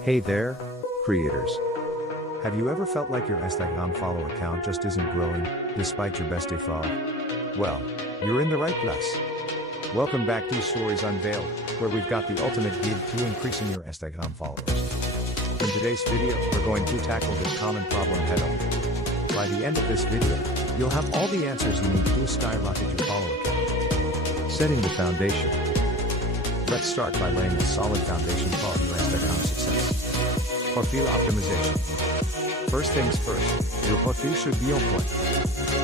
Hey there, creators. Have you ever felt like your Instagram follow account just isn't growing, despite your best effort? Well, you're in the right place. Welcome back to Stories Unveiled, where we've got the ultimate guide to increasing your Instagram followers. In today's video, we're going to tackle this common problem head-on. By the end of this video, you'll have all the answers you need to skyrocket your follow account. Setting the foundation. Let's start by laying a solid foundation for your Instagram success. Profile optimization. First things first, your profile should be on point.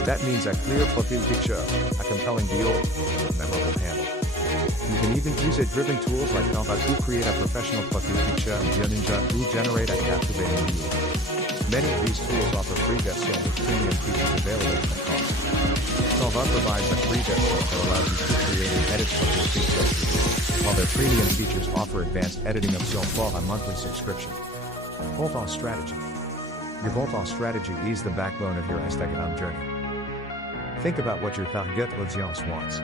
That means a clear profile picture, a compelling bio, a memorable handle. You can even use AI-driven tools like Canva to create a professional profile picture and Ninja to generate a captivating video. Many of these tools offer free versions with premium features available at no cost. Canva provides a free version that allows you to create and edit profile pictures, while their premium features offer advanced editing options for a monthly subscription. Content strategy. Your content strategy is the backbone of your Instagram journey. Think about what your target audience wants.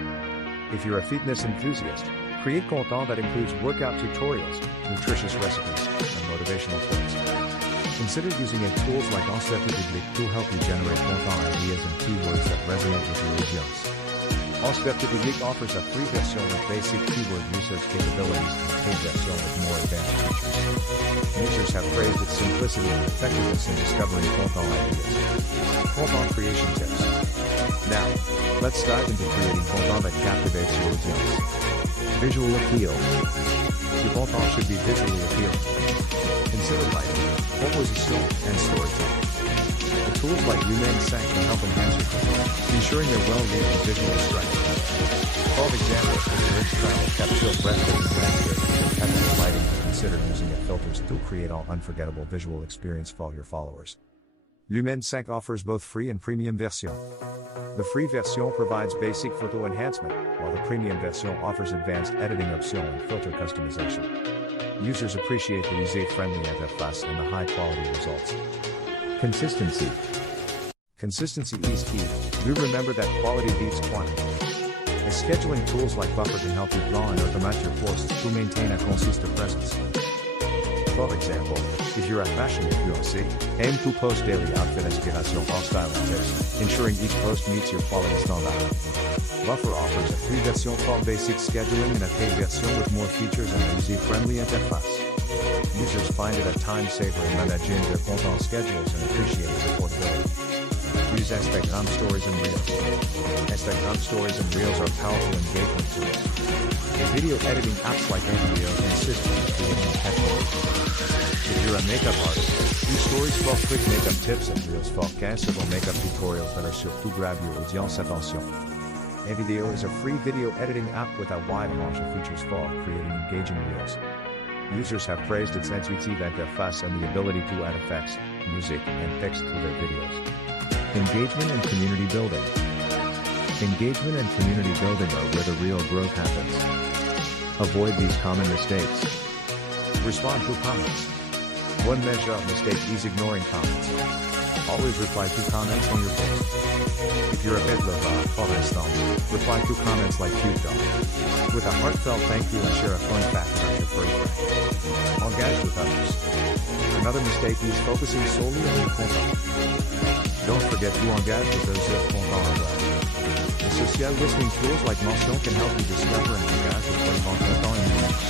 If you're a fitness enthusiast, create content that includes workout tutorials, nutritious recipes, and motivational quotes. Consider using tools like Encyclopédie Publique to help you generate content ideas and keywords that resonate with your audience. Encyclopédie Publique offers a free version with basic keyword research capabilities and a paid version with more advanced features. Users have praised its simplicity and effectiveness in discovering content ideas. Content creation tips. Now, let's dive into creating content that captivates your audience. Visual appeal. Your content should be visually appealing. Consider lighting, composition, and storytelling. The tools like Lumen 5 can help enhance your content, ensuring they're well-lit and visually striking. For example, if your Instagram will capture a breathtaking landscape with impeccable lighting, consider using filters to create an unforgettable visual experience for your followers. Lumen 5 offers both free and premium versions. The free version provides basic photo enhancement, while the premium version offers advanced editing options and filter customization. Users appreciate the user-friendly interface and the high-quality results. Consistency. Consistency is key. Do remember that quality beats quantity. As scheduling tools like Buffer can help you plan and automate your posts to maintain a consistent presence. For example, if you're a fashion influencer, aim to post daily outfit inspiration or styling tips, ensuring each post meets your quality standard. Buffer offers a free version for basic scheduling and a paid version with more features and a user-friendly interface. Users find it a time saver in managing their content schedules and appreciate its affordability. Use Instagram Stories and Reels. Instagram Stories and Reels are powerful engagement tools. The video editing apps like Video insist on creating catchy. If you're a makeup artist, use Stories for quick makeup tips and Reels for accessible makeup tutorials that are sure to grab your audience attention. Video is a free video editing app with a wide range of features for creating engaging reels. Users have praised its intuitive interface and the ability to add effects, music, and text to their videos. Engagement and community building. Engagement and community building are where the real growth happens. Avoid these common mistakes. Respond to comments. One measure of mistake is ignoring comments. Always reply to comments on your post. If you're a pet lover, for instance, reply to comments like cute dog. With a heartfelt thank you and share a fun fact about your furry friend. Engage with others. Another mistake is focusing solely on your content. Don't forget to engage with those who have content as well. The social listening tools like Mention can help you discover and engage with relevant content in your niche.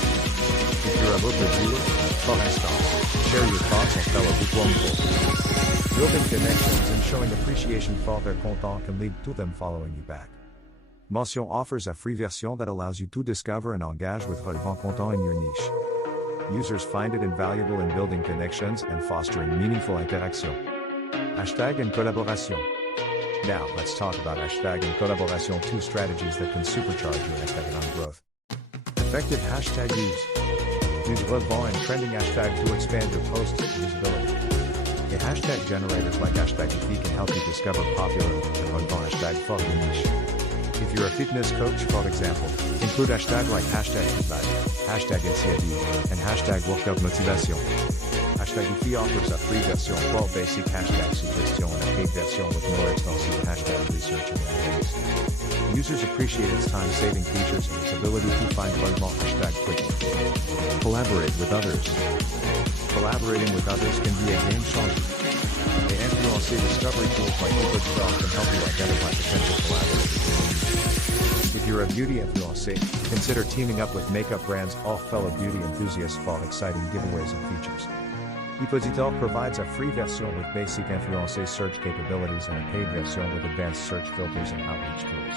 If you're a book reviewer, for instance, share your thoughts on fellow bookworm. Building connections and showing appreciation for their content can lead to them following you back. Mention offers a free version that allows you to discover and engage with relevant content in your niche. Users find it invaluable in building connections and fostering meaningful interaction. Hashtag and collaboration. Now, let's talk about hashtag and collaboration, two strategies that can supercharge your Instagram growth. Effective hashtag use. Use relevant and trending hashtag to expand your post's usability. The hashtag generators like Hashtagify can help you discover popular and relevant hashtags for your niche. If you're a fitness coach, for example, include hashtags like hashtag feedback, hashtag NCAD, and hashtag workout motivation. Hashtagify offers a free version for basic hashtag suggestion and a paid version with more extensive hashtag research and analytics. Users appreciate its time-saving features and its ability to find relevant hashtags quickly. Collaborate with others. collaborating with others can be a game changer. The influencer discovery tools like Epogetal can help you identify potential collaborators. If you're a beauty influencer, consider teaming up with makeup brands. All fellow beauty enthusiasts for exciting giveaways and features. Epogetal provides a free version with basic influencer search capabilities and a paid version with advanced search filters and outreach tools.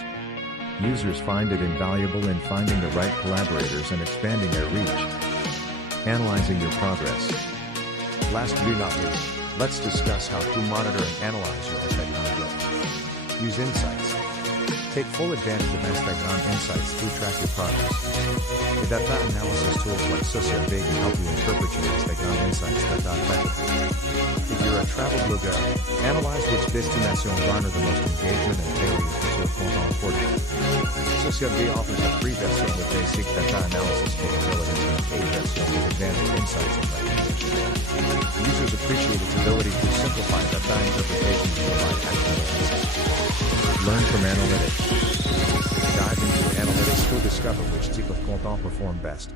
Users find it invaluable in finding the right collaborators and expanding their reach. Analyzing your progress. Last but not least, let's discuss how to monitor and analyze your Instagram growth. Use insights. Take full advantage of Instagram insights to track your progress. The data analysis tools like SocialVig can help you interpret your Instagram insights data effectively. If you're a travel blogger, analyze which destinations garner the most engagement and tailor your content accordingly. SocialVig offers a free version with basic data analysis capabilities and a paid version with advanced insights and recommendations. Users appreciate its ability to simplify data interpretation and provide actionable insights. Learn from analytics. Dive into your analytics to discover which type of content perform best.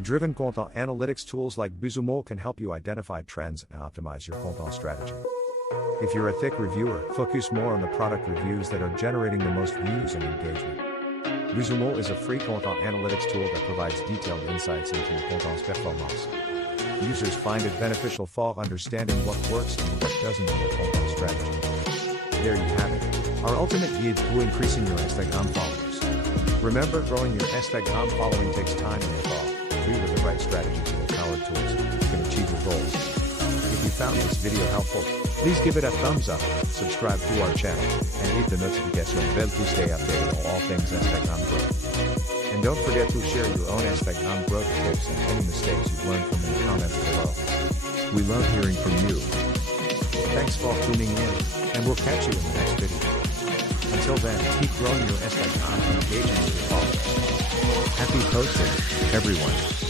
Driven content analytics tools like Buzumo can help you identify trends and optimize your content strategy. If you're a thick reviewer, focus more on the product reviews that are generating the most views and engagement. Buzumo is a free content analytics tool that provides detailed insights into your content's performance. Users find it beneficial for understanding what works and what doesn't in your content strategy. There you have it. Our ultimate guide to increasing your Instagram followers. Remember, growing your Instagram following takes time and effort. With the right strategies and empowered tools, you can achieve your goals. If you found this video helpful, please give it a thumbs up, subscribe to our channel, and hit the notification bell to stay updated on all things Instagram growth. And don't forget to share your own Instagram growth tips and any mistakes you've learned from in the comments below. We love hearing from you. Thanks for tuning in, and we'll catch you in the next video. Until then, keep growing your Instagram and engaging with your followers. Happy posting, everyone.